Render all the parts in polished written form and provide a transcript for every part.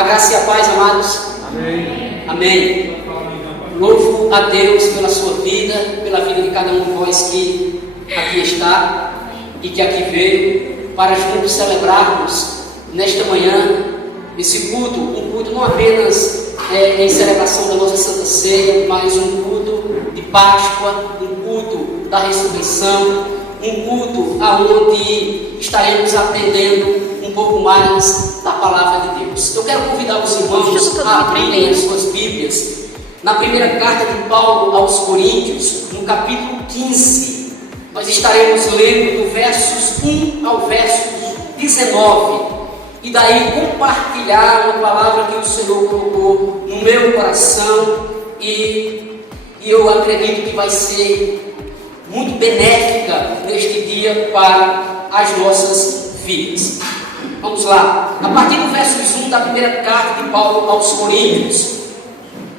A graça e a paz, amados. Amém. Amém. Louvo a Deus pela sua vida, pela vida de cada um de vós que aqui está e que aqui veio para juntos celebrarmos nesta manhã esse culto, um culto não apenas em celebração da nossa Santa Ceia, mas um culto de Páscoa, um culto da ressurreição, um culto aonde estaremos aprendendo um pouco mais da palavra de Deus. Eu quero convidar os irmãos a abrirem as suas Bíblias na primeira carta de Paulo aos Coríntios, no capítulo 15. Nós estaremos lendo do versos 1 ao verso 19, e daí compartilhar uma palavra que o Senhor colocou no meu coração, e eu acredito que vai ser muito benéfica neste dia para as nossas vidas. Vamos lá, a partir do verso 1 da primeira carta de Paulo aos Coríntios,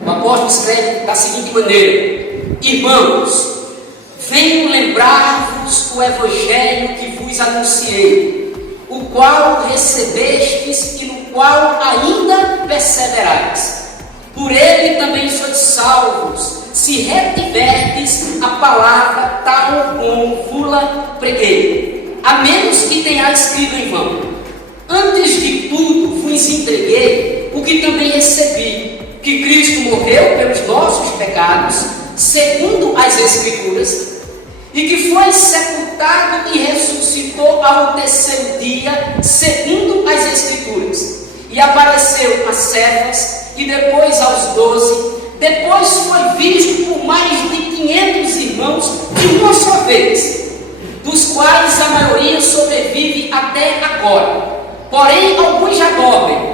o apóstolo escreve da seguinte maneira: Irmãos, venho lembrar-vos o evangelho que vos anunciei, o qual recebestes e no qual ainda perseverais. Por ele também sois salvos, se retiverdes a palavra tal como vos-la preguei, a menos que tenhais crido em vão. Antes de tudo vos entreguei o que também recebi, que Cristo morreu pelos nossos pecados, segundo as Escrituras, e que foi sepultado e ressuscitou ao terceiro dia, segundo as Escrituras, e apareceu a Cefas, e depois aos 12, depois foi visto por mais de 500 irmãos de uma só vez, dos quais a maioria sobrevive até agora, porém alguns já dormem.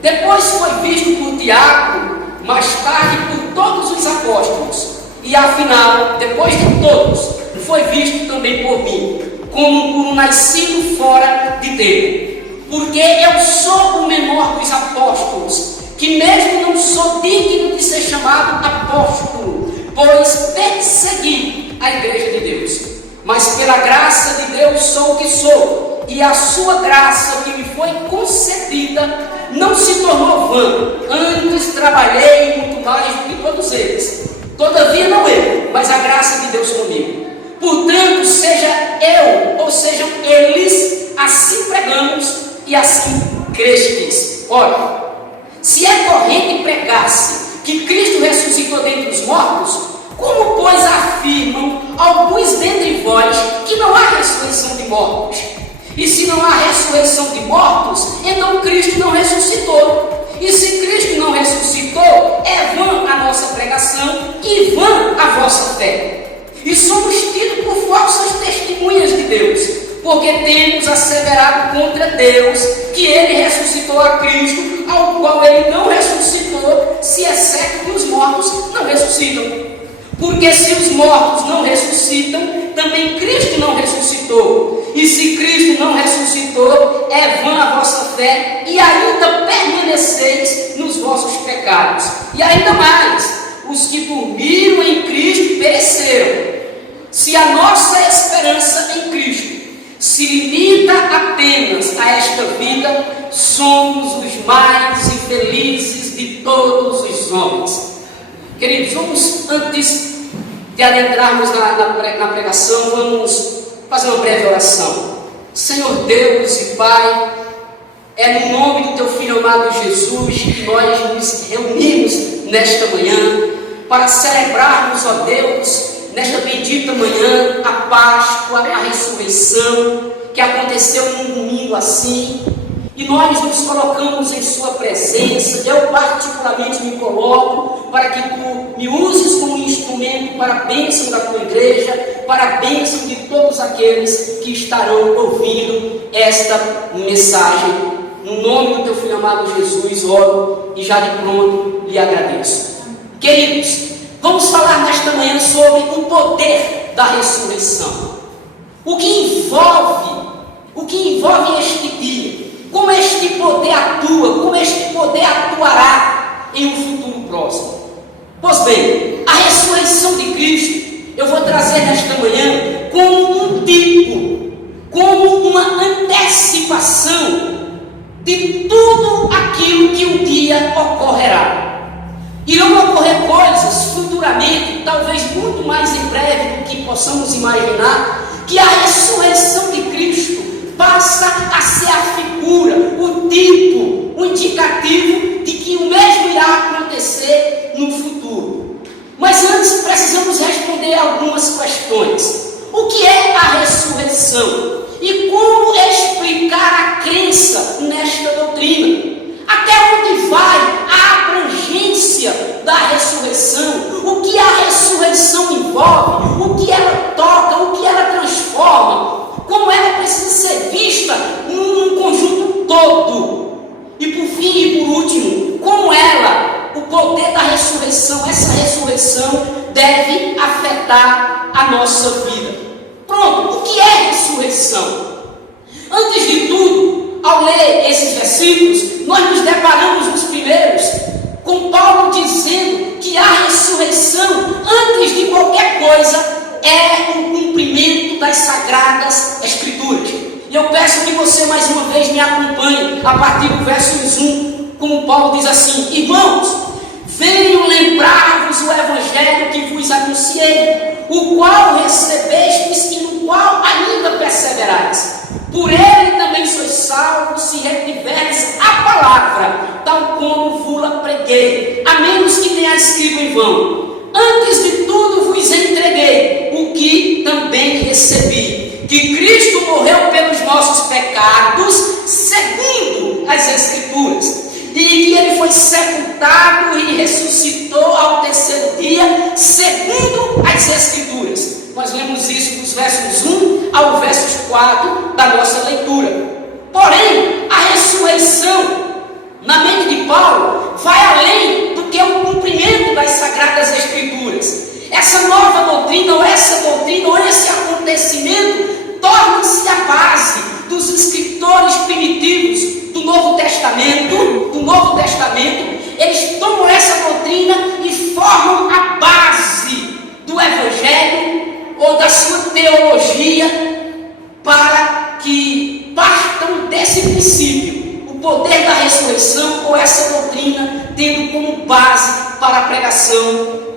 Depois foi visto por Tiago, mais tarde por todos os apóstolos, e afinal, depois de todos, foi visto também por mim, como por um nascido fora de tempo. Porque eu sou o menor dos apóstolos, que mesmo não sou digno de ser chamado apóstolo, pois persegui a igreja de Deus. Mas pela graça de Deus sou o que sou, e a sua graça que me foi concedida não se tornou vã. Antes trabalhei muito mais do que todos eles. Todavia não eu, mas a graça de Deus comigo. Portanto, seja eu ou sejam eles, assim pregamos e assim crestes. Ora, se é corrente pregasse que Cristo ressuscitou dentre os mortos, como pois afirmam alguns dentre vós que não há ressurreição de mortos? E se não há ressurreição de mortos, então Cristo não ressuscitou. E se Cristo não ressuscitou, é vã a nossa pregação e vã a vossa fé. E somos tidos por falsas testemunhas de Deus, porque temos asseverado contra Deus que Ele ressuscitou a Cristo, ao qual Ele não ressuscitou, se é certo que os mortos não ressuscitam. Porque se os mortos não ressuscitam, também Cristo não ressuscitou. E se Cristo não ressuscitou, é vã a vossa fé, e ainda permaneceis nos vossos pecados. E ainda mais, os que dormiram em Cristo pereceram. Se a nossa esperança em Cristo se limita apenas a esta vida, somos os mais infelizes de todos os homens. Queridos, vamos, antes de adentrarmos na pregação, vamos fazer uma breve oração. Senhor Deus e Pai, é no nome do Teu Filho amado Jesus que nós nos reunimos nesta manhã para celebrarmos, ó Deus, nesta bendita manhã, a Páscoa, a ressurreição, que aconteceu num domingo assim, e nós nos colocamos em Sua presença. Eu particularmente me coloco para que Tu me uses como instrumento para a bênção da Tua igreja, para a bênção de todos aqueles que estarão ouvindo esta mensagem. No nome do Teu Filho amado Jesus, oro e já de pronto lhe agradeço. Queridos, vamos falar nesta manhã sobre o poder da ressurreição. O que envolve este dia, como este poder atua, como este poder atuará em um futuro próximo. Pois bem, a ressurreição de Cristo, eu vou trazer nesta manhã como um tipo, como uma antecipação de tudo aquilo que um dia ocorrerá. Irão ocorrer coisas futuramente, talvez muito mais em breve do que possamos imaginar, que a ressurreição de Cristo passa a ser a figura, o tipo, o indicativo de que o mesmo irá acontecer no futuro. Mas antes precisamos responder algumas questões. O que é a ressurreição? E como explicar a crença nesta doutrina? Até onde vai a abrangência da ressurreição? O que a ressurreição envolve? O que ela toca? O que ela transforma? Como ela precisa ser vista num conjunto todo? E por fim e por último, como ela, o poder da ressurreição, essa ressurreição deve afetar a nossa vida? Pronto, o que é ressurreição? Antes de tudo, ao ler esses versículos, nós nos deparamos nos primeiros com Paulo dizendo que a ressurreição, antes de qualquer coisa, é o cumprimento das Sagradas Escrituras. E eu peço que você mais uma vez me acompanhe a partir do verso 1, como Paulo diz assim: irmãos, venho lembrar-vos o Evangelho que vos anunciei, o qual recebestes e no qual ainda perseverais. Por ele também sois salvos, se retiverdes a palavra, tal como vos-la preguei, a menos que tenha escrito em vão. Antes de tudo vos entreguei o que também recebi, que Cristo morreu pelos nossos pecados, segundo as Escrituras, e que ele foi sepultado e ressuscitou ao terceiro dia, segundo as Escrituras. Nós lemos isso dos versos 1 ao versos 4 da nossa leitura. Porém, a ressurreição, na mente de Paulo, vai além do que o cumprimento das Sagradas Escrituras. Essa nova doutrina, ou esse acontecimento, torna-se a base dos escritores primitivos do Novo Testamento. Eles tomam essa doutrina e formam a base do Evangelho ou da sua teologia, para que partam desse princípio, o poder da ressurreição, ou essa doutrina, tendo como base para a pregação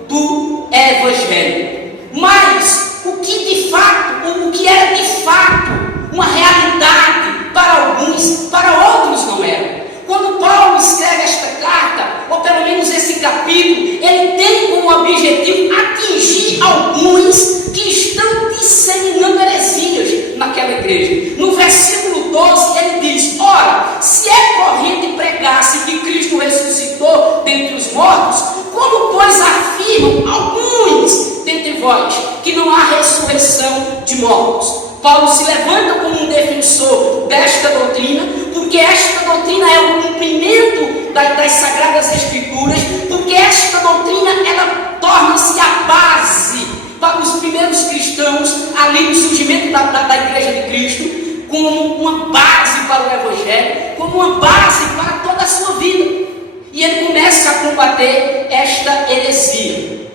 do Evangelho. Mas o que era de fato uma realidade para alguns, para outros não era. Quando Paulo escreve esta carta, ou pelo menos esse capítulo, ele tem como objetivo atingir alguns que estão disseminando heresias naquela igreja. No versículo 12 ele diz: ora, se é corrente pregar-se que Cristo ressuscitou dentre os mortos, como pois afirmam alguns dentre vós que não há ressurreição de mortos? Paulo se levanta como um defensor desta doutrina, porque esta doutrina é o cumprimento das Sagradas Escrituras, porque esta doutrina ela torna-se a base para os primeiros cristãos ali no surgimento da Igreja de Cristo, como uma base para o Evangelho, como uma base para toda a sua vida. E ele começa a combater esta heresia.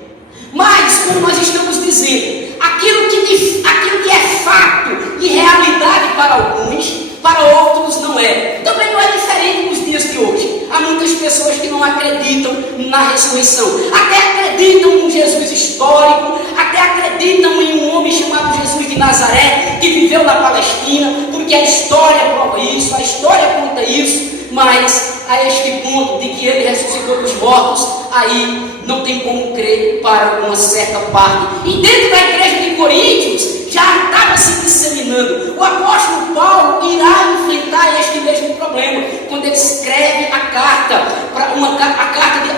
Mas, como nós estamos dizendo, aquilo que é fato e realidade para alguns, para outros não é. Também não é diferente nos dias de hoje. Há muitas pessoas que não acreditam na ressurreição, até acreditam num Jesus histórico, até acreditam em um homem chamado Jesus de Nazaré, que viveu na Palestina, porque a história prova isso, a história conta isso. Mas a este ponto de que ele ressuscitou dos mortos, aí não tem como crer para uma certa parte. E dentro da igreja de Coríntios já estava se disseminando. O apóstolo Paulo irá enfrentar este mesmo problema quando ele escreve a carta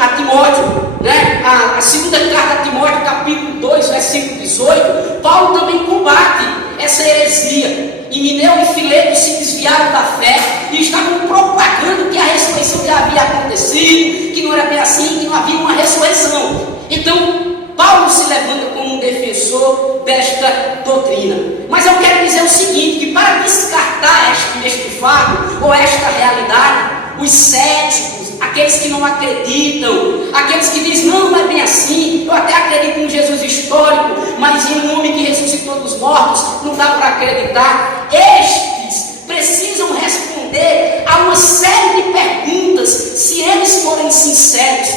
a Timóteo, né? A segunda carta a Timóteo, capítulo 2, versículo 18. Paulo também combate essa heresia. Himeneu e Fileto se desviaram da fé e estavam propagando que a ressurreição já havia acontecido, que não era bem assim, que não havia uma ressurreição. Então, Paulo se levanta como um defensor desta doutrina. Mas eu quero dizer o seguinte, que para descartar este fato, ou esta realidade, os céticos, aqueles que não acreditam, aqueles que dizem, não é bem assim, eu até acredito em Jesus histórico, mas em um homem que ressuscitou dos mortos, não dá para acreditar. Estes precisam responder a uma série sinceros,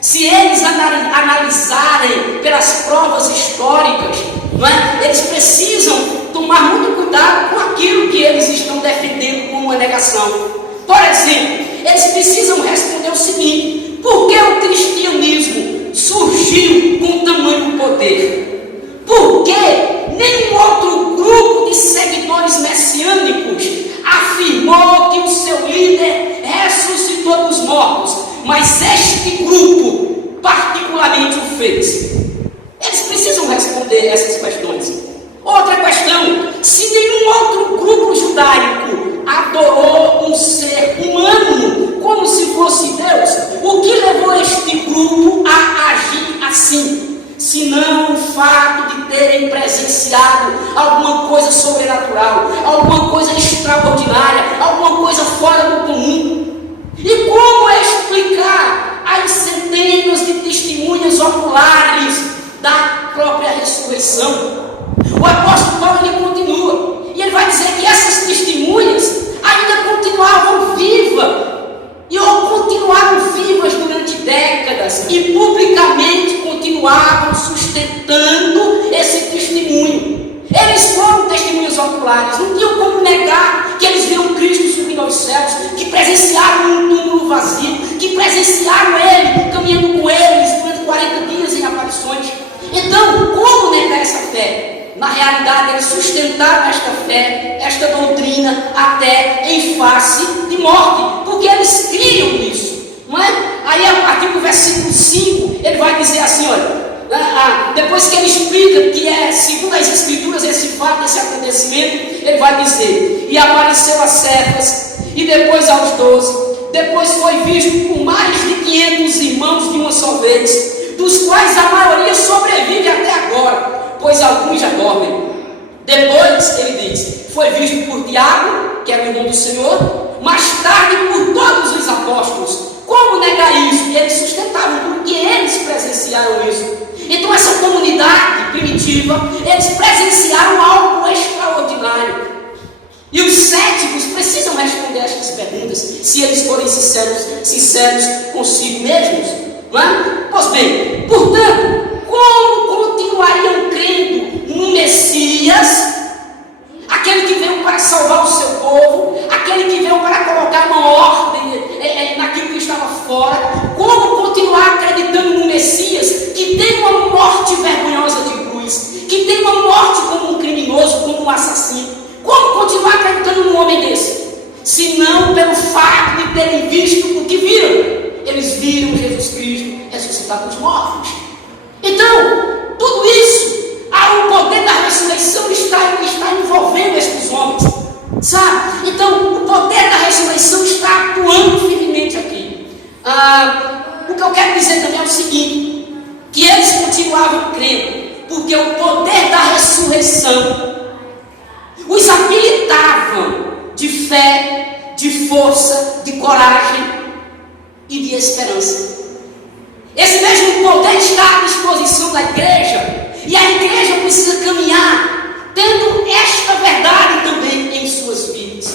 se eles analisarem pelas provas históricas, não é? Eles precisam tomar muito cuidado com aquilo que eles estão defendendo como uma negação. Por exemplo, eles precisam responder o seguinte: por que o cristianismo surgiu com tamanho poder? Por que nenhum outro grupo de seguidores messiânicos afirmou que o seu líder ressuscitou dos mortos, mas este grupo particularmente o fez? Eles precisam responder essas questões. Outra questão: se nenhum outro grupo judaico adorou um ser humano como se fosse Deus, o que levou este grupo a agir assim? Senão o fato de terem presenciado alguma coisa sobrenatural, alguma coisa extraordinária, alguma coisa fora do comum. E como explicar as centenas de testemunhas oculares da própria ressurreição? O apóstolo Paulo ele continua, e ele vai dizer que essas testemunhas ainda continuavam vivas, e continuaram vivas durante décadas, e publicamente continuavam sustentando esse testemunho. Eles foram testemunhas oculares, não tinham como negar que eles viram Cristo subindo aos céus, que presenciaram um túmulo vazio, que presenciaram Ele, caminhando com eles durante 40 dias em aparições. Então, como negar essa fé? Na realidade, eles sustentaram esta fé, esta doutrina, até em face de morte, porque eles criam nisso, não é? Aí, a partir do versículo 5, ele vai dizer assim, olha, depois que ele explica que é, segundo as Escrituras, esse fato, esse acontecimento, ele vai dizer: e apareceu a Cefas, e depois aos 12, depois foi visto por mais de 500 irmãos de uma só vez, dos quais a maioria sobrevive até agora, pois alguns já dormem. Depois, ele diz, foi visto por Tiago, que era o irmão do Senhor, mais tarde por todos os apóstolos. Como negar isso? E eles sustentavam, porque eles presenciaram isso. Então essa comunidade primitiva, eles presenciaram algo extraordinário. E os céticos precisam responder estas perguntas, se eles forem sinceros consigo mesmos, não é? Pois bem, portanto, como continuariam crendo no Messias, aquele que veio para salvar o seu povo, aquele que veio para colocar uma ordem naquilo que estava fora? Como continuar acreditando no Messias, que tem uma morte vergonhosa de cruz, que tem uma morte como um criminoso, como um assassino? Como continuar acreditando num homem desse? Se não pelo fato de terem visto o que viram. Eles viram Jesus Cristo ressuscitar dos mortos. Então, tudo isso, o poder da ressurreição está envolvendo estes homens, sabe? Então, o poder da ressurreição está atuando firmemente aqui. O que eu quero dizer também é o seguinte, que eles continuavam crendo, porque o poder da ressurreição os habilitavam de fé, de força, de coragem e de esperança. Esse mesmo poder está à disposição da igreja, e a igreja precisa caminhar tendo esta verdade também em suas vidas: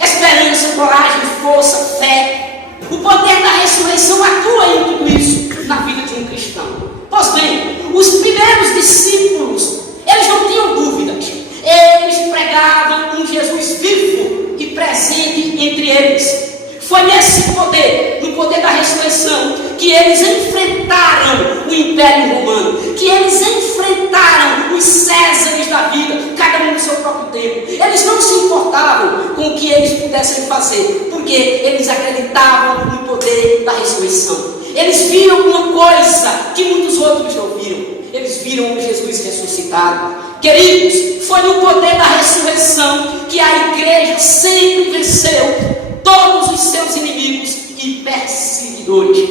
esperança, coragem, força, fé. O poder da ressurreição atua em tudo isso na vida de um cristão. Pois bem, os primeiros discípulos, eles não tinham dúvidas. Eles pregavam um Jesus vivo e presente entre eles. Foi nesse poder, no poder da ressurreição, que eles enfrentaram o Império Romano, que eles enfrentaram os Césares da vida, cada um no seu próprio tempo. Eles não se importavam com o que eles pudessem fazer, porque eles acreditavam no poder da ressurreição. Eles viram uma coisa que muitos outros não viram. Eles viram o Jesus ressuscitado. Queridos, foi no poder da ressurreição que a igreja sempre venceu todos os seus inimigos e perseguidores.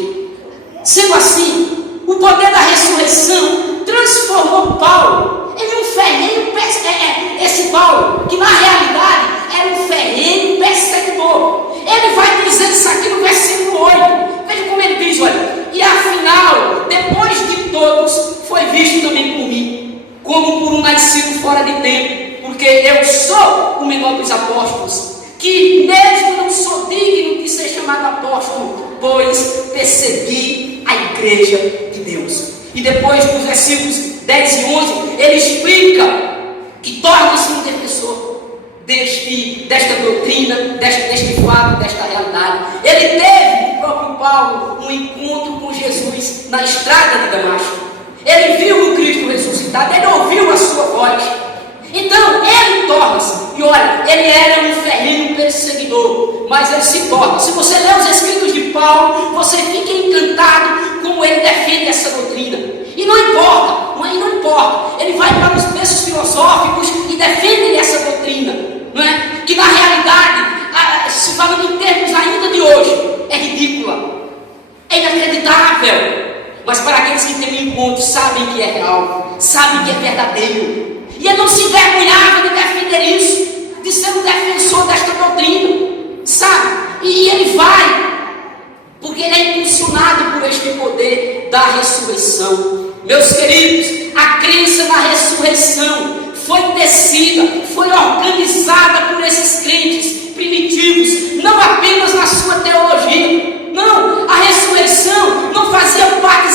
Sendo assim, o poder da ressurreição transformou Paulo em um ferrenho esse Paulo, que na realidade era um ferrenho perseguidor. Ele vai dizer isso aqui no versículo 8. Veja como ele diz, olha: e afinal, depois de todos, foi visto também por mim, como por um nascido fora de tempo, porque eu sou o menor dos apóstolos, que mesmo não sou digno de ser chamado apóstolo, pois, persegui a igreja de Deus. E depois, nos versículos 10 e 11, ele explica que torna-se um defensor desta doutrina, deste fato, desta realidade. Ele teve, o próprio Paulo, um encontro com Jesus na estrada de Damasco. Ele viu o Cristo ressuscitado, ele ouviu a sua voz. Então, ele torna-se, e olha, ele era um ferrenho perseguidor, mas ele se torna. Se você ler os escritos de Paulo, você fica encantado como ele defende essa doutrina. E não importa, ele vai para os berços filosóficos e defende essa doutrina, não é? Que na realidade, se falando em termos ainda de hoje, é ridícula, é inacreditável. Mas para aqueles que têm um encontro, sabem que é real, sabem que é verdadeiro. E ele não se envergonhava de defender isso, de ser um defensor desta doutrina, sabe? E ele vai, porque ele é impulsionado por este poder da ressurreição. Meus queridos, a crença na ressurreição foi tecida, foi organizada por esses crentes primitivos, não apenas na sua teologia. Não, a ressurreição não fazia parte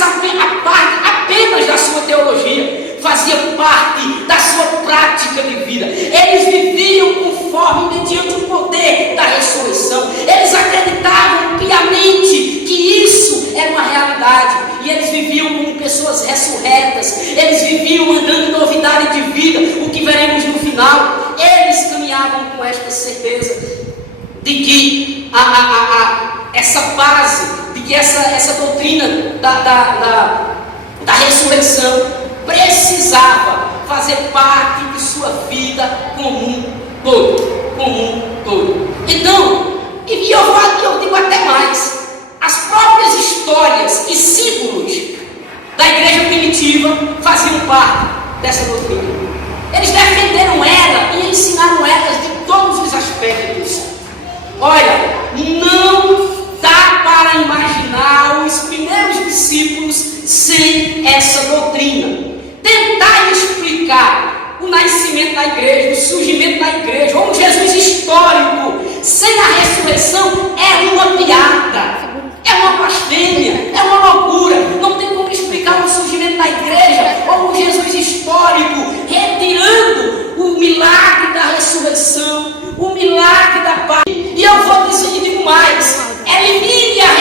apenas da sua teologia, fazia parte da sua prática de vida. Eles viviam conforme, mediante o poder da ressurreição. Eles acreditavam piamente que isso era uma realidade. E eles viviam como pessoas ressurretas. Eles viviam andando em novidade de vida, o que veremos no final. Eles caminhavam com esta certeza de que essa base, de que essa doutrina da ressurreição precisava fazer parte de sua vida comum todo. Então, eu digo até mais, as próprias histórias e símbolos da igreja primitiva faziam parte dessa doutrina. Eles defenderam ela e ensinaram elas de todos os aspectos. Olha, não dá para imaginar os primeiros discípulos sem essa doutrina. Tentar explicar o nascimento da igreja, o surgimento da igreja, ou um Jesus histórico, sem a ressurreição, é uma piada, é uma blasfêmia, é uma loucura. Não tem como explicar o surgimento da igreja, ou um Jesus histórico, retirando o milagre da ressurreição, o milagre da paz. E eu vou dizer e digo mais: elimine a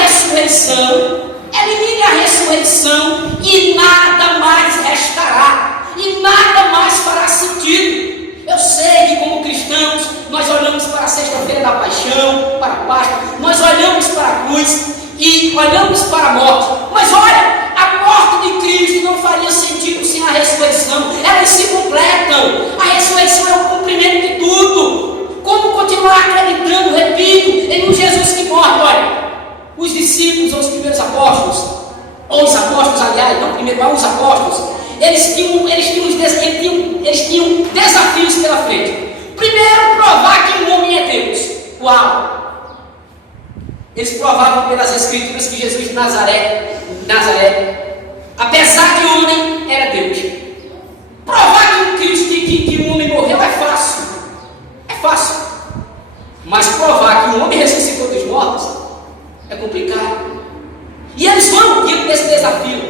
ressurreição e nada mais restará, e nada mais fará sentido. Eu sei que como cristãos nós olhamos para a sexta-feira da paixão, para a Páscoa, nós olhamos para a cruz e olhamos para a morte, mas olha, a morte de Cristo não faria sentido sem a ressurreição. Elas se completam. A ressurreição é o cumprimento de tudo. Como continuar acreditando, repito, em um Jesus que morre? Olha, os discípulos, ou os primeiros apóstolos, ou os apóstolos, aliás, não primeiro, mas os apóstolos, eles tinham desafios pela frente. Primeiro, provar que o homem é Deus. Uau! Eles provavam pelas Escrituras que Jesus de Nazaré, apesar de homem, era Deus. Provar que o Cristo, que o homem morreu é fácil. Mas provar que o homem ressuscitou dos mortos é complicado. E eles vão diante desse desafio,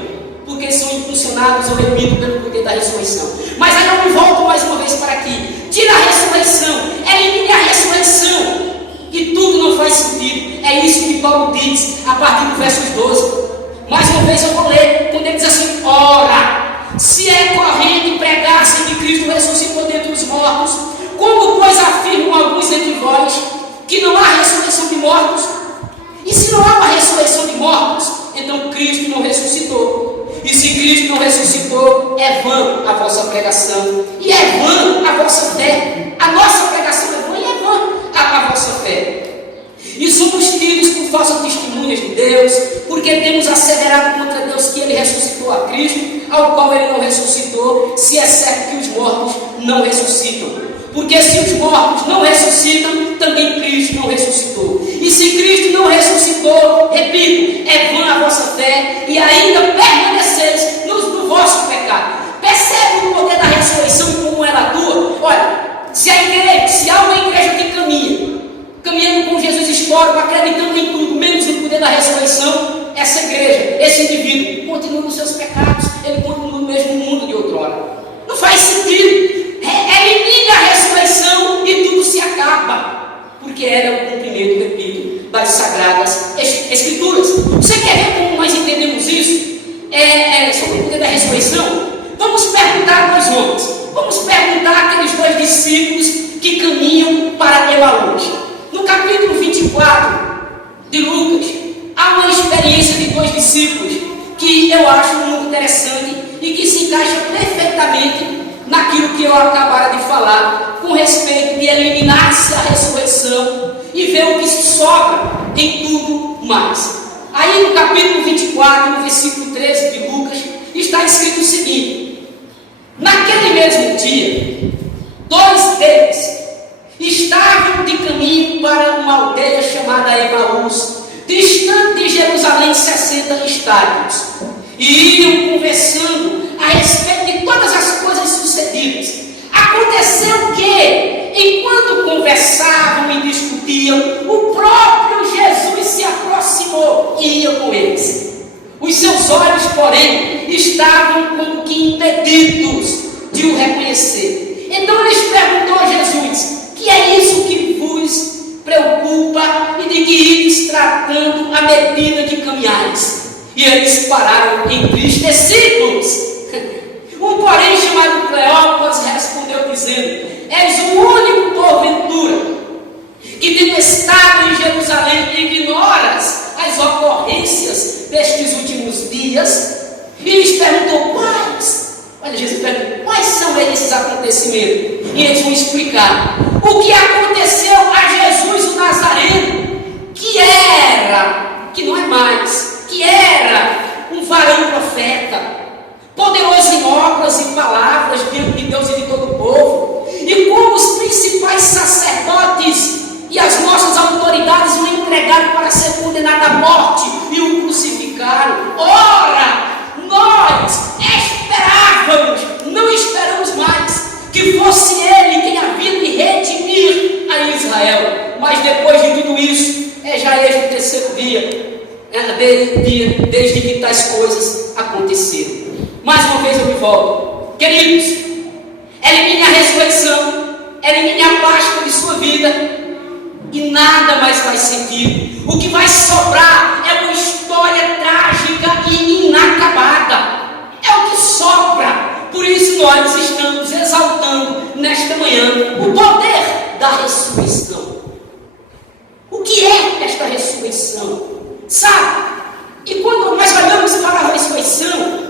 porque são impulsionados, eu repito, pelo poder da ressurreição. Mas aí eu me volto mais uma vez para aqui. Tira a ressurreição, elimine a ressurreição, e tudo não faz sentido. É isso que Paulo diz a partir do versos 12. Mais uma vez eu vou ler, quando ele diz assim: ora, se é corrente pregar-se que Cristo ressuscitou dentre os mortos, como pois afirmam alguns entre vós que não há ressurreição de mortos? E se não há uma ressurreição de mortos, então Cristo não ressuscitou. E se Cristo não ressuscitou, é vã a vossa pregação, e é vã a vossa fé. A nossa pregação é vã e é vã a vossa fé. E somos tidos por falsas testemunhas de Deus, porque temos asseverado contra Deus que Ele ressuscitou a Cristo, ao qual Ele não ressuscitou, se é certo que os mortos não ressuscitam. Porque se os mortos não ressuscitam, também Cristo não ressuscitou. E se Cristo não ressuscitou, repito, é vã a vossa fé, e ainda permaneceis no vosso pecado. Percebe o poder da ressurreição, como ela atua? Olha, se há uma igreja que caminhando com Jesus histórico, acreditando em tudo, menos no poder da da ressurreição, essa igreja, esse indivíduo, continua nos seus pecados, ele continua no mesmo mundo de outrora. Não faz sentido. Elimina a ressurreição e tudo se acaba, porque era o cumprimento, repito, das Sagradas Escrituras. Você quer ver como nós entendemos isso? Sobre o poder da ressurreição? Vamos perguntar aos homens, vamos perguntar àqueles 2 discípulos que caminham para Emaús. No capítulo 24 de Lucas, há uma experiência de 2 discípulos que eu acho muito interessante e que se encaixa perfeitamente naquilo que eu acabara de falar, com respeito de eliminar-se a ressurreição e ver o que se sobra em tudo mais. Aí no capítulo 24, no versículo 13 de Lucas, está escrito o seguinte: naquele mesmo dia, 2 deles estavam de caminho para uma aldeia chamada Emaús, distante de Jerusalém 60 estádios, e iam conversando a respeito de todas as coisas sucedidas. Aconteceu que, enquanto conversavam e discutiam, o próprio Jesus se aproximou e ia com eles. Os seus olhos, porém, estavam como que impedidos de o reconhecer. Então eles perguntou a Jesus: que é isso que vos preocupa e de que ides tratando à medida que caminhais? E eles pararam entristecidos. Um, porém, chamado Cleopas, respondeu dizendo: és o único, porventura, que tendo estado em Jerusalém ignoras as ocorrências destes últimos dias? E lhes perguntou quais. Olha, Jesus perguntou: quais são esses acontecimentos? E eles vão explicar o que aconteceu a Jesus o Nazareno, que não é mais, que era um varão profeta, poderoso em obras e palavras diante de Deus e de todo o povo, e como os principais sacerdotes e as nossas autoridades o entregaram para ser condenado à morte e o crucificaram. Ora, nós esperávamos, não esperamos mais, que fosse ele quem havia de redimir a Israel. Mas depois de tudo isso, já é o 3º dia, desde que tais coisas aconteceram. Mais uma vez eu me volto. Queridos, elimine a ressurreição, elimine a Páscoa de sua vida, e nada mais faz sentido. O que vai sobrar é uma história trágica e inacabada. É o que sobra. Por isso nós estamos exaltando nesta manhã o poder da ressurreição. O que é esta ressurreição? Sabe? E quando nós olhamos para a ressurreição,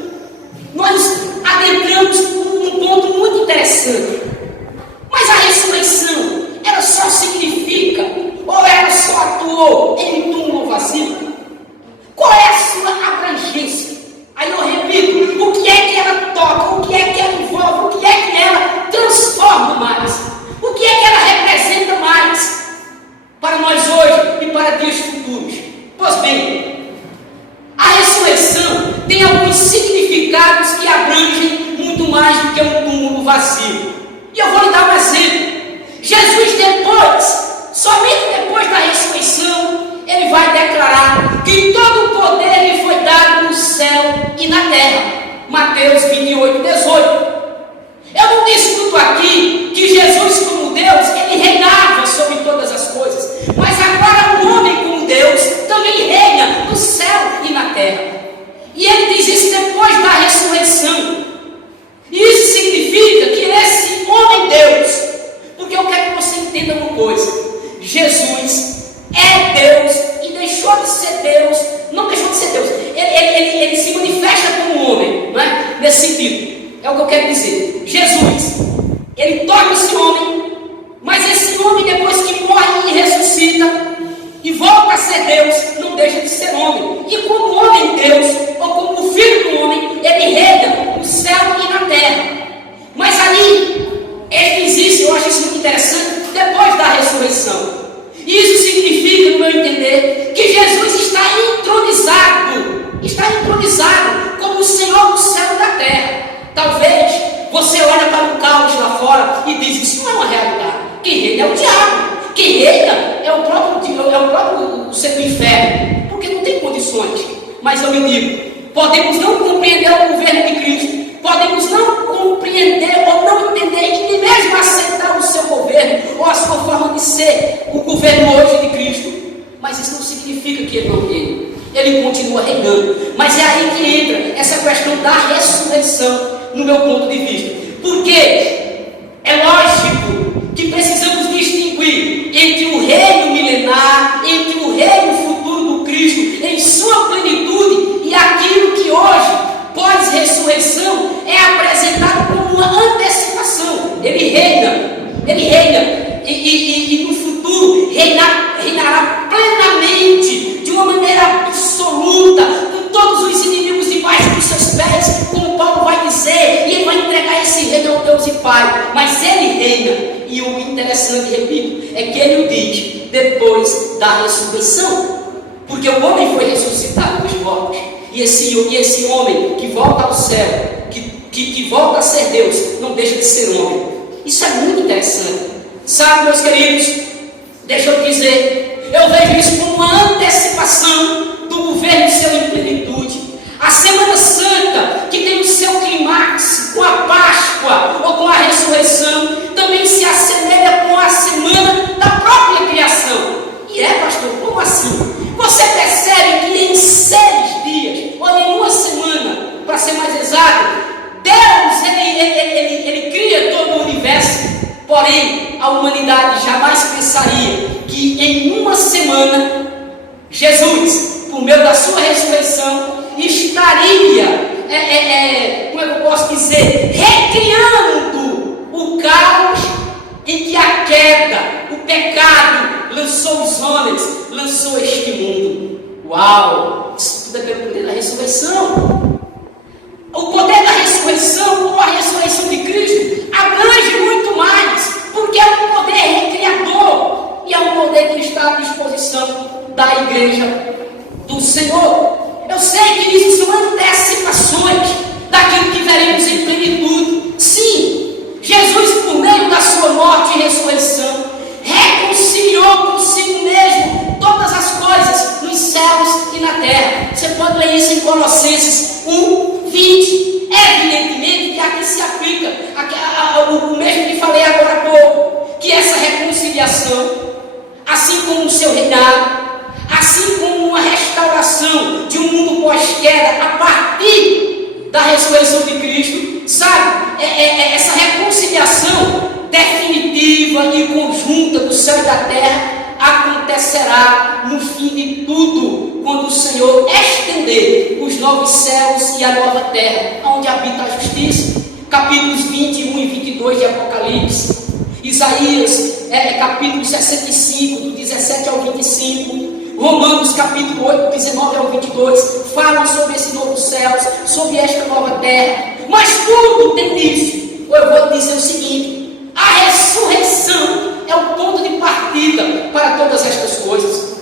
nós adentramos num ponto muito interessante. Mas a ressurreição, ela só significa, ou ela só atuou em um túmulo vazio? Qual é a sua abrangência? Aí eu repito, o que é que ela toca? O que é que ela envolve? O que é que ela transforma mais? O que é que ela representa mais para nós hoje e para dias futuros? Pois bem, a ressurreição tem alguns significados que abrangem muito mais do que um túmulo vazio. E eu vou lhe dar um exemplo. Jesus somente depois da ressurreição, ele vai declarar que todo o poder lhe foi dado no céu e na terra. Mateus 28, 18. Eu não discuto aqui que Jesus, como Deus, ele reinava sobre todas as coisas. Mas agora um homem como Deus também reina no céu e na terra. E ele diz isso depois da ressurreição. Isso significa que esse homem Deus, porque eu quero que você entenda uma coisa: Jesus é Deus e deixou de ser Deus, não deixou de ser Deus, ele se manifesta como homem, não é? Nesse sentido, é o que eu quero dizer. Jesus, ele torna-se homem, mas esse homem, depois que morre e ressuscita e volta a ser Deus, não deixa de ser homem. E como homem Deus, ou como filho do homem, ele reina no céu e na terra. Mas ali, ele existe, eu acho isso muito interessante, depois da ressurreição. Isso significa, no meu entender, que Jesus está entronizado como o Senhor do céu e da terra. Talvez você olhe para o caos lá fora e diz: isso não é uma realidade. Quem reina é o diabo. Quem reina é o próprio ser do inferno. Porque não tem condições. Mas eu me digo, podemos não compreender o governo de Cristo, podemos não compreender ou não entender e nem mesmo aceitar o seu governo ou a sua forma de ser o governo hoje de Cristo, mas isso não significa que ele não reina. Ele continua reinando. Mas é aí que entra essa questão da ressurreição no meu ponto de vista. Porque é lógico que precisamos distinguir entre o reino milenar, entre o reino futuro do Cristo em sua plenitude e aquilo que hoje, pós-ressurreição, é apresentado como uma antecipação. Ele reina e no futuro reinará plenamente, de uma maneira absoluta, com todos os inimigos debaixo dos seus pés, como Paulo vai dizer, e ele vai entregar esse reino ao Deus e Pai. Mas ele reina, e o interessante, repito, é que ele o diz depois da ressurreição, porque o homem foi ressuscitado dos mortos, e esse homem que volta ao céu, que volta a ser Deus, não deixa de ser homem. Isso é muito interessante. Sabe, meus queridos, deixa eu dizer, eu vejo isso como uma antecipação do governo seu em plenitude. A Semana Santa, que tem o seu clímax com a Páscoa ou com a ressurreição, também se assemelha com a semana da própria criação. E pastor, como assim? Você percebe que em 6 dias, ou em uma semana, para ser mais exato, Deus, ele cria todo o universo. Porém, a humanidade jamais pensaria que em uma semana, Jesus, por meio da sua ressurreição, estaria, como é que eu posso dizer, recriando o caos em que a queda, o pecado lançou os homens, lançou este mundo. Uau! Isso tudo é pelo poder da ressurreição. O poder da ressurreição, ou a ressurreição de Cristo, abrange muito mais, porque é um poder recriador e é um poder que está à disposição da igreja do Senhor. Eu sei que isso são antecipações daquilo que veremos em plenitude. Sim, Jesus, por meio da sua morte e ressurreição, reconciliou consigo mesmo todas as coisas nos céus e na terra. Você pode ler isso em Colossenses 1:20. Evidentemente que aqui se aplica o mesmo que falei agora há pouco, que essa reconciliação, assim como o seu reinado, assim como uma restauração de um mundo pós-queda a partir da ressurreição de Cristo, sabe? Essa reconciliação definitiva e conjunta do céu e da terra acontecerá no fim de tudo, quando o Senhor estender os novos céus e a nova terra, onde habita a justiça. Capítulos 21 e 22 de Apocalipse, Isaías, capítulo 65, do 17 ao 25, Romanos, capítulo 8, 19 ao 22, falam sobre esse novo céu, sobre esta nova terra. Mas tudo tem início. Eu vou dizer o seguinte: a ressurreição é o ponto de partida para todas estas coisas.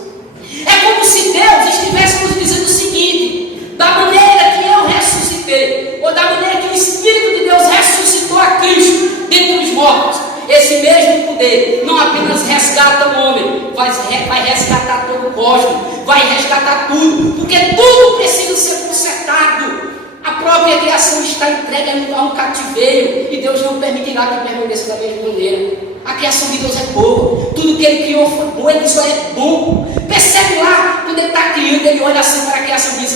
É como se Deus estivesse nos dizendo o seguinte: da maneira que eu ressuscitei, ou da maneira que o Espírito de Deus ressuscitou a Cristo dentre os mortos, esse mesmo poder não apenas resgata o homem, vai resgatar todo o cosmos, vai resgatar tudo, porque tudo precisa ser consertado. A própria criação está entregue a um cativeiro, e Deus não permitirá que permaneça da mesma maneira. A criação de Deus é boa, tudo que Ele criou foi bom, Ele só é bom. Percebe lá, quando Ele está criando, Ele olha assim para a criação e diz: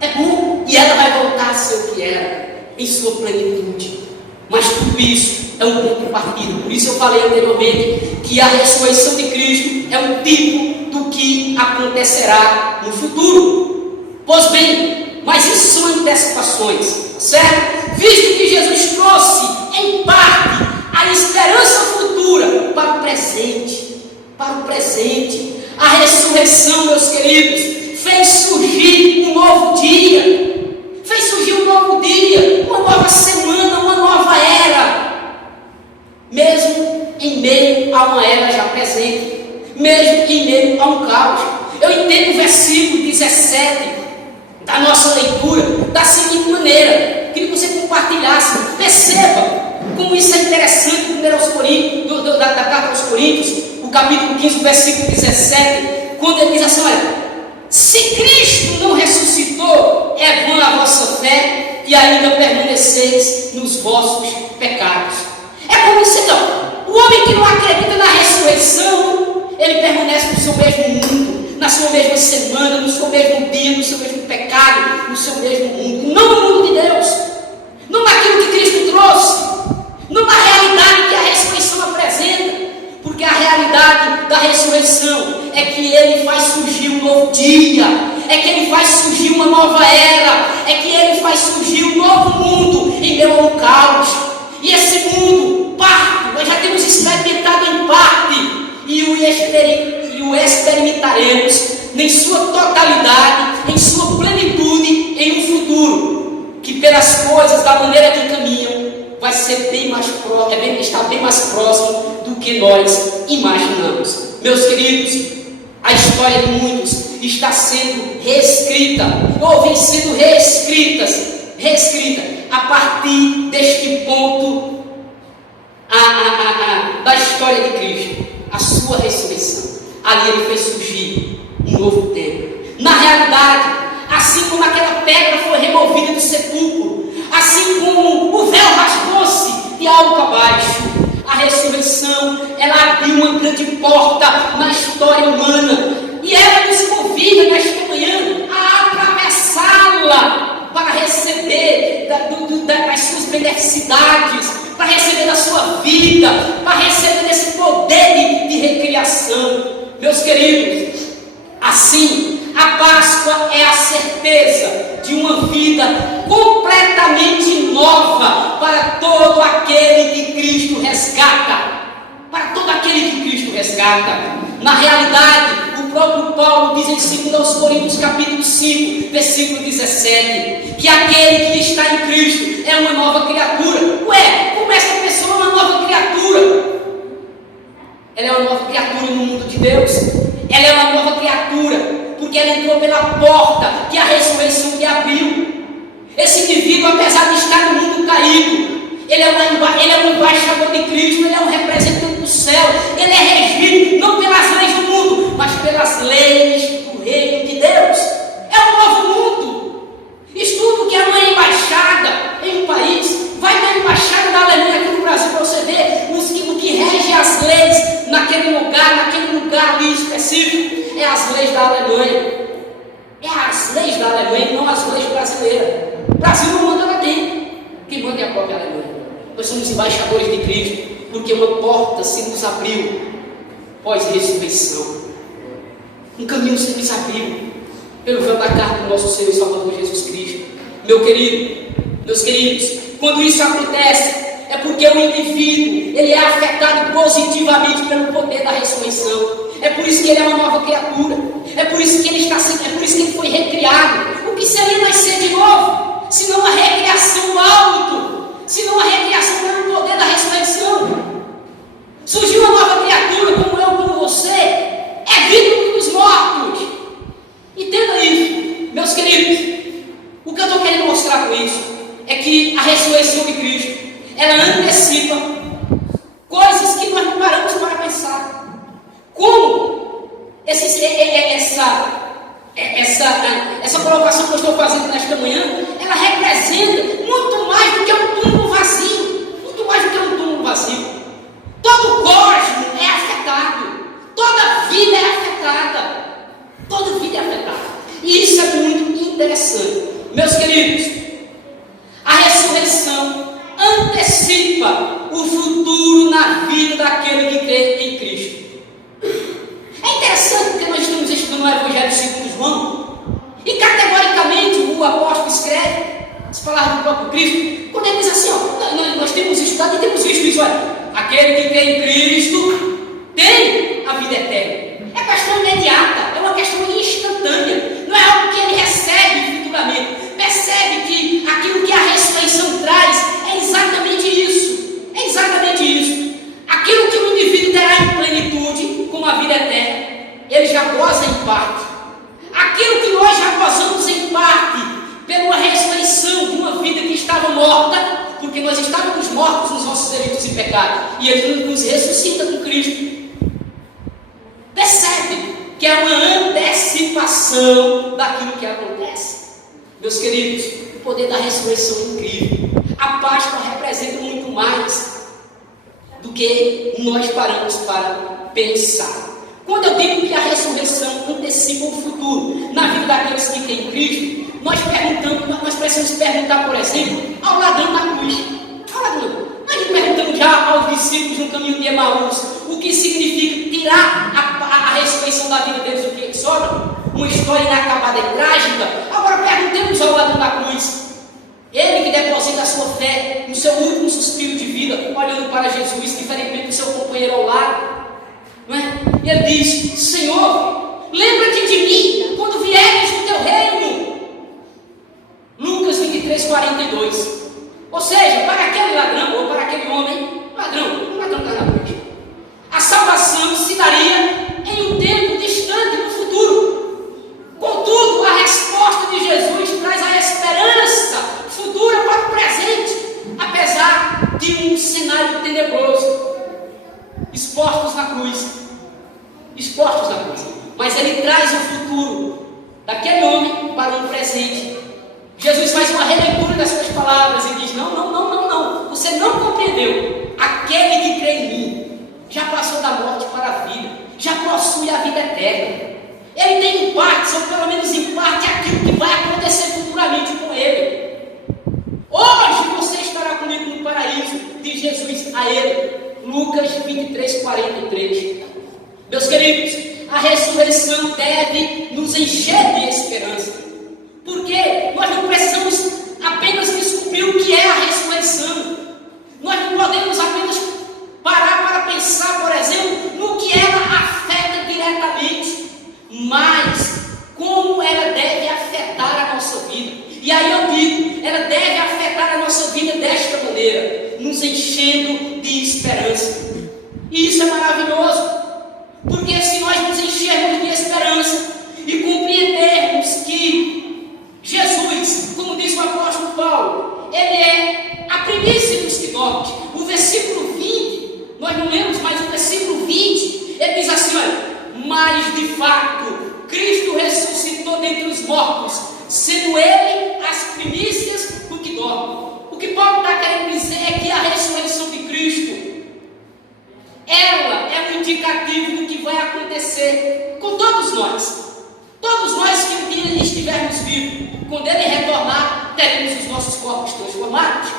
é bom, e ela vai voltar a ser o que era, em sua plenitude. Mas tudo isso é um ponto de partida. Por isso eu falei anteriormente que a ressurreição de Cristo é um tipo do que acontecerá no futuro. Pois bem, mas isso são antecipações, certo? Visto que Jesus trouxe, em parte, a esperança futura para o presente. A ressurreição, meus queridos, fez surgir um novo dia. Uma nova semana, uma nova era. Mesmo em meio a uma era já presente, mesmo em meio a um caos. Eu entendo o versículo 17 da nossa leitura da seguinte maneira: queria que você compartilhasse. Perceba como isso é interessante. Da carta aos Coríntios, o capítulo 15, o versículo 17, quando ele diz assim: olha, Se Cristo não ressuscitou, é vã a vossa fé e ainda permaneceis nos vossos pecados. É como se não. O homem que não acredita na ressurreição, ele permanece no seu mesmo mundo, na sua mesma semana, no seu mesmo dia, no seu mesmo pecado, no seu mesmo mundo. Não no mundo de Deus, não naquilo que Cristo trouxe, não na realidade que a ressurreição apresenta. Porque a realidade da ressurreição é que Ele faz surgir um novo dia, é que Ele faz surgir uma nova era, é que Ele faz surgir um novo mundo em meio ao caos. E esse mundo, parte, nós já temos experimentado em parte, e o experimentaremos em sua totalidade, em sua plenitude, em um futuro, que pelas coisas, da maneira que caminham, vai ser bem mais próximo, está bem mais próximo do que nós imaginamos. Meus queridos, a história de muitos está sendo reescrita, ou vem sendo reescrita a partir deste ponto da história de Cristo, a sua ressurreição. Ali Ele fez surgir um novo tempo. Na realidade, assim como aquela pedra foi removida do sepulcro, assim como o véu rasgou-se de alto a baixo, a ressurreição, ela abriu uma grande porta na história humana, e ela nos convida nesta manhã a atravessá-la para receber das suas beneficidades, para receber da sua vida, para receber desse poder de recriação. Meus queridos, assim, a Páscoa é a certeza de uma vida completamente nova para todo aquele que Cristo resgata. Para todo aquele que Cristo resgata. Na realidade, o próprio Paulo diz em 2 Coríntios capítulo 5, versículo 17, que aquele que está em Cristo é uma nova criatura. Ué, como essa pessoa é uma nova criatura? Ela é uma nova criatura no mundo de Deus. Ela é uma nova criatura porque ela entrou pela porta que a ressurreição lhe abriu. Esse indivíduo, apesar de estar no mundo caído, ele é um embaixador de Cristo, ele é um representante do céu, ele é regido não pelas leis do mundo, mas pelas leis do reino de Deus. É um novo mundo. Estudo que é uma embaixada em um país, vai na embaixada da Alemanha aqui no Brasil para você ver o que rege as leis naquele lugar ali específico, é as leis da Alemanha. É as leis da Alemanha, não as leis brasileiras. O Brasil não manda lá dentro, quem manda é a própria Alemanha. Nós somos embaixadores de Cristo, porque uma porta se nos abriu pós-ressurreição. Um caminho se nos abriu pelo véu da carne do nosso Senhor e Salvador Jesus Cristo. Meus queridos, quando isso acontece, é porque o indivíduo, ele é afetado positivamente pelo poder da ressurreição. É por isso que ele é uma nova criatura. É por isso que ele foi recriado. O que seria nascer de novo? Senão a recriação do alto, senão a recriação pelo poder da ressurreição. Surgiu uma nova criatura, como eu, como você, é vida dos mortos. Entenda isso, meus queridos. O que eu estou querendo mostrar com isso é que a ressurreição de Cristo, ela antecipa coisas que nós não paramos para pensar. Como essa colocação que eu estou fazendo nesta manhã, ela representa muito mais do que um túmulo vazio. Muito mais do que um túmulo vazio. Todo cosmo é afetado. Toda vida é afetada. Toda vida é afetada. E isso é muito interessante. Meus queridos, a ressurreição antecipa o futuro na vida daquele que crê em Cristo. É interessante porque nós estamos estudando o Evangelho segundo João, e categoricamente o apóstolo escreve as palavras do próprio Cristo, quando ele diz assim, nós temos estudado e temos visto isso, aquele que crê em Cristo tem a vida eterna. É questão imediata, é uma questão instantânea, não é algo que ele recebe futuramente. Percebe que aquilo que a ressurreição traz é exatamente isso. É exatamente isso. Aquilo que o indivíduo terá em plenitude, como a vida eterna, ele já goza em parte. Aquilo que nós já gozamos em parte, pela ressurreição de uma vida que estava morta, porque nós estávamos mortos nos nossos delitos e pecados, e ele nos ressuscita com Cristo. Percebe que é uma antecipação antecipação daquilo que acontece. Meus queridos, o poder da ressurreição é incrível. A Páscoa representa muito mais do que nós paramos para pensar. Quando eu digo que a ressurreição antecipa o futuro na vida daqueles que têm Cristo, nós precisamos perguntar, por exemplo, ao ladrão na cruz. Nós perguntamos já aos discípulos no caminho de Emaús o que significa tirar a ressurreição da vida deles, o que sobra, uma história inacabada e trágica. Agora perguntemos ao ladrão da cruz, ele que deposita a sua fé no seu último suspiro de vida, olhando para Jesus, diferentemente do seu companheiro ao lado, não é? Ele diz: Senhor, lembra-te de mim quando vieres no teu reino. Lucas 23, 42. Ou seja, para aquele ladrão, ou para aquele homem, um ladrão está na cruz, a salvação se daria em um tempo distante no futuro. Contudo, a resposta de Jesus traz a esperança futura para o presente, apesar de um cenário tenebroso. Expostos na cruz. Mas ele traz o futuro daquele homem para um presente. Jesus faz uma releitura das suas palavras e diz: não, você não compreendeu. Aquele que crê em mim já passou da morte para a vida, já possui a vida eterna. Ele tem em parte, ou pelo menos em parte, aquilo que vai acontecer futuramente com ele. Hoje você estará comigo no paraíso, diz Jesus a ele. Lucas 23, 43. Meus queridos, a ressurreição deve nos encher de esperança. Porque nós não precisamos apenas descobrir o que é a ressurreição. Nós não podemos apenas parar para pensar, por exemplo, no que ela afeta diretamente, mas como ela deve afetar a nossa vida. E aí eu digo, ela deve afetar a nossa vida desta maneira, nos enchendo de esperança. E isso é maravilhoso, porque se nós nos enchermos de esperança e compreendermos que Jesus, como diz o apóstolo Paulo, ele é a primícia dos que dormem. O versículo 20, nós não lemos, mas o versículo 20, ele diz assim: olha, mas de fato Cristo ressuscitou dentre os mortos, sendo ele as primícias do que dorme. O que Paulo está querendo dizer é que a ressurreição de Cristo, ela é um indicativo do que vai acontecer com todos nós. Todos nós que um dia estivermos vivos, quando ele retornar, teremos os nossos corpos transformados.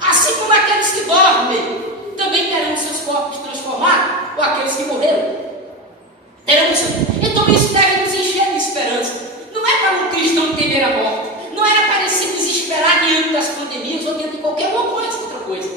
Assim como aqueles que dormem, também terão seus corpos transformados, ou aqueles que morreram. Então isso deve nos encher de esperança. Não é para um cristão temer a morte, não era para se desesperar diante das pandemias ou diante de qualquer outra coisa.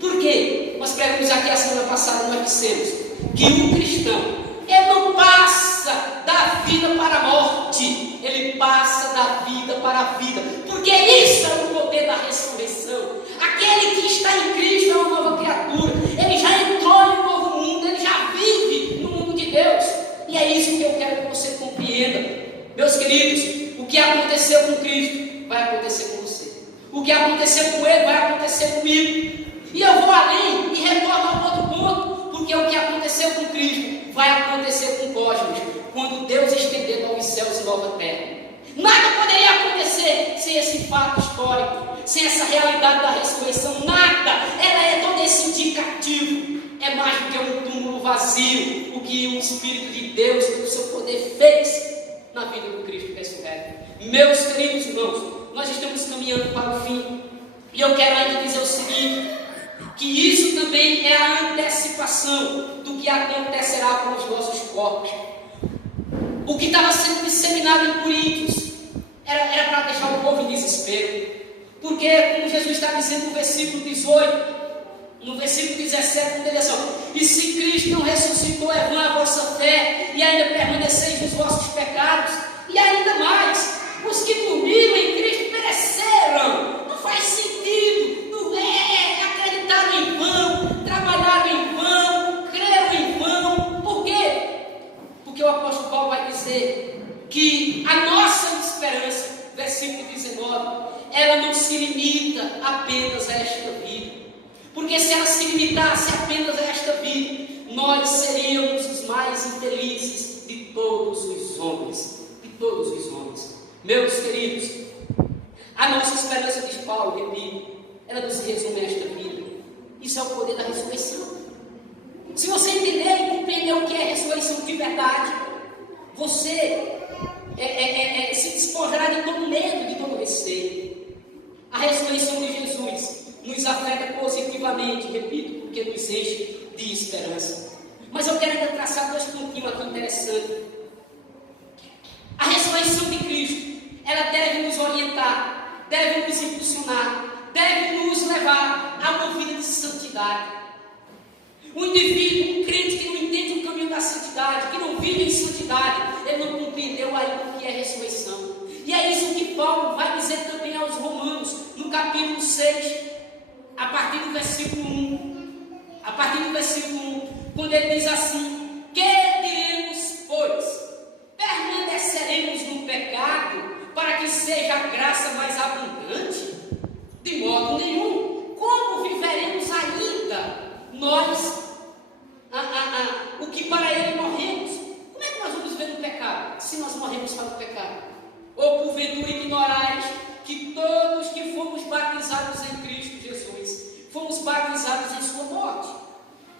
Por quê? Nós pregamos aqui a semana passada, nós dissemos que um cristão, ele não passa da vida para a morte, ele passa da vida para a vida, porque isso é o poder da ressurreição. Aquele que está em Cristo é uma nova criatura, ele já entrou em um novo mundo, ele já vive no mundo de Deus, e é isso que eu quero que você compreenda. Meus queridos, o que aconteceu com Cristo vai acontecer com você, o que aconteceu com ele vai acontecer comigo, e eu vou além e retorno ao outro ponto, porque o que aconteceu com Cristo vai acontecer com o cosmos, quando Deus estender novos céus e nova terra. Nada poderia acontecer sem esse fato histórico, sem essa realidade da ressurreição, nada. Ela é todo esse indicativo, é mais do que um túmulo vazio, o que o Espírito de Deus, com o seu poder, fez na vida do Cristo ressurreto. Meus queridos irmãos, nós estamos caminhando para o fim, e eu quero ainda dizer o seguinte, que isso também é a antecipação do que acontecerá com os nossos corpos. O que estava sendo disseminado em Coríntios era para deixar o povo em desespero, porque, como Jesus está dizendo no versículo 18, no versículo 17, ele diz assim: e se Cristo não ressuscitou, é vã a vossa fé, e ainda permaneceis nos vossos pecados, e ainda mais, os que dormiram em Cristo pereceram. Não faz sentido, não é, acreditaram em vão, trabalharam em vão, creram em vão. Por quê? Porque o apóstolo Paulo vai dizer que a nossa esperança, versículo 19, ela não se limita apenas a esta vida. Porque se ela se limitasse apenas a esta vida, nós seríamos os mais infelizes de todos os homens. todos os homens. Meus queridos, a nossa esperança, diz Paulo, repito, ela não se resume a esta vida. Isso é o poder da ressurreição. Se você entender e compreender o que é ressurreição de verdade, você se despojará de todo medo, de todo receio. A ressurreição de Jesus nos afeta positivamente, repito, porque nos enche de esperança. Mas eu quero ainda traçar dois pontinhos aqui interessantes. A ressurreição de Cristo, ela deve nos orientar, deve nos impulsionar, deve nos levar a uma vida de santidade. Um indivíduo, um crente que não entende o caminho da santidade, que não vive em santidade, ele não compreendeu ainda o que é ressurreição. E é isso que Paulo vai dizer também aos Romanos, no capítulo 6, a partir do versículo 1. A partir do versículo 1, quando ele diz assim: que diremos, pois? Permaneceremos no pecado para que seja a graça mais abundante? De modo nenhum. Como viveremos ainda nós, o que para ele morremos? Como é que nós vamos viver no pecado, se nós morremos para o pecado? Ou porventura ignorais que todos que fomos batizados em Cristo Jesus, fomos batizados em sua morte?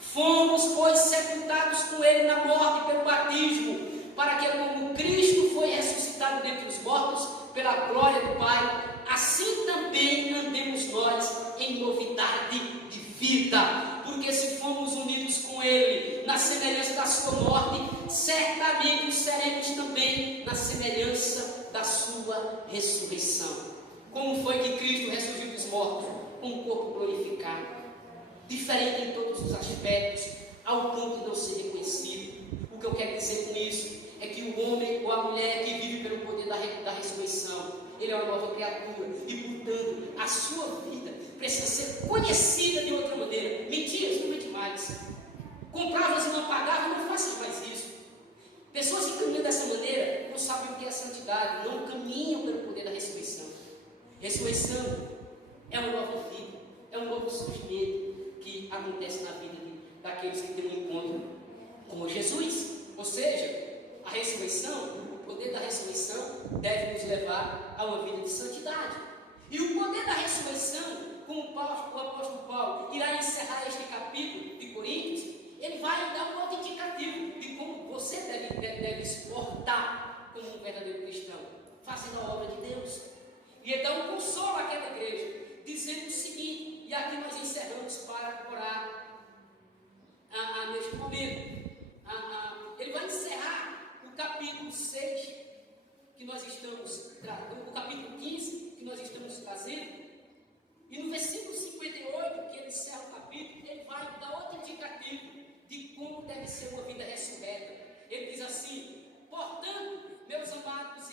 Fomos, pois, sepultados com ele na morte pelo batismo, para que, como Cristo foi ressuscitado dentre os mortos pela glória do Pai, assim também andemos nós em novidade de vida. Porque se fomos unidos com ele na semelhança da sua morte, certamente o seremos também na semelhança da sua ressurreição. Como foi que Cristo ressurgiu dos mortos? Com um corpo glorificado, diferente em todos os aspectos, ao ponto de não ser reconhecido. O que eu quero dizer com isso é que o homem ou a mulher que vive pelo poder da ressurreição, ele é uma nova criatura e, portanto, a sua vida precisa ser conhecida de outra maneira. Mentiras, não mente mais. Compravas e não pagavas, não faças mais isso. Pessoas que caminham dessa maneira não sabem o que é santidade, não caminham pelo poder da ressurreição. Ressurreição é uma nova vida, é um novo surgimento que acontece na vida daqueles que têm um encontro com Jesus. Ou seja, a ressurreição, o poder da ressurreição deve nos levar a uma vida de santidade. E o poder da ressurreição, como o apóstolo Paulo irá encerrar este capítulo de Coríntios, ele vai dar um outro indicativo de como você deve se portar como um verdadeiro cristão, fazendo a obra de Deus. E ele dá um consolo àquela igreja, dizendo o seguinte, e aqui nós encerramos para orar neste momento. Ele vai encerrar o capítulo 6, que nós estamos tratando, o capítulo 15, que nós estamos trazendo, e no versículo 58, que ele encerra o capítulo, ele vai dar outro indicativo de como deve ser uma vida ressurreta. Ele diz assim: portanto, meus amados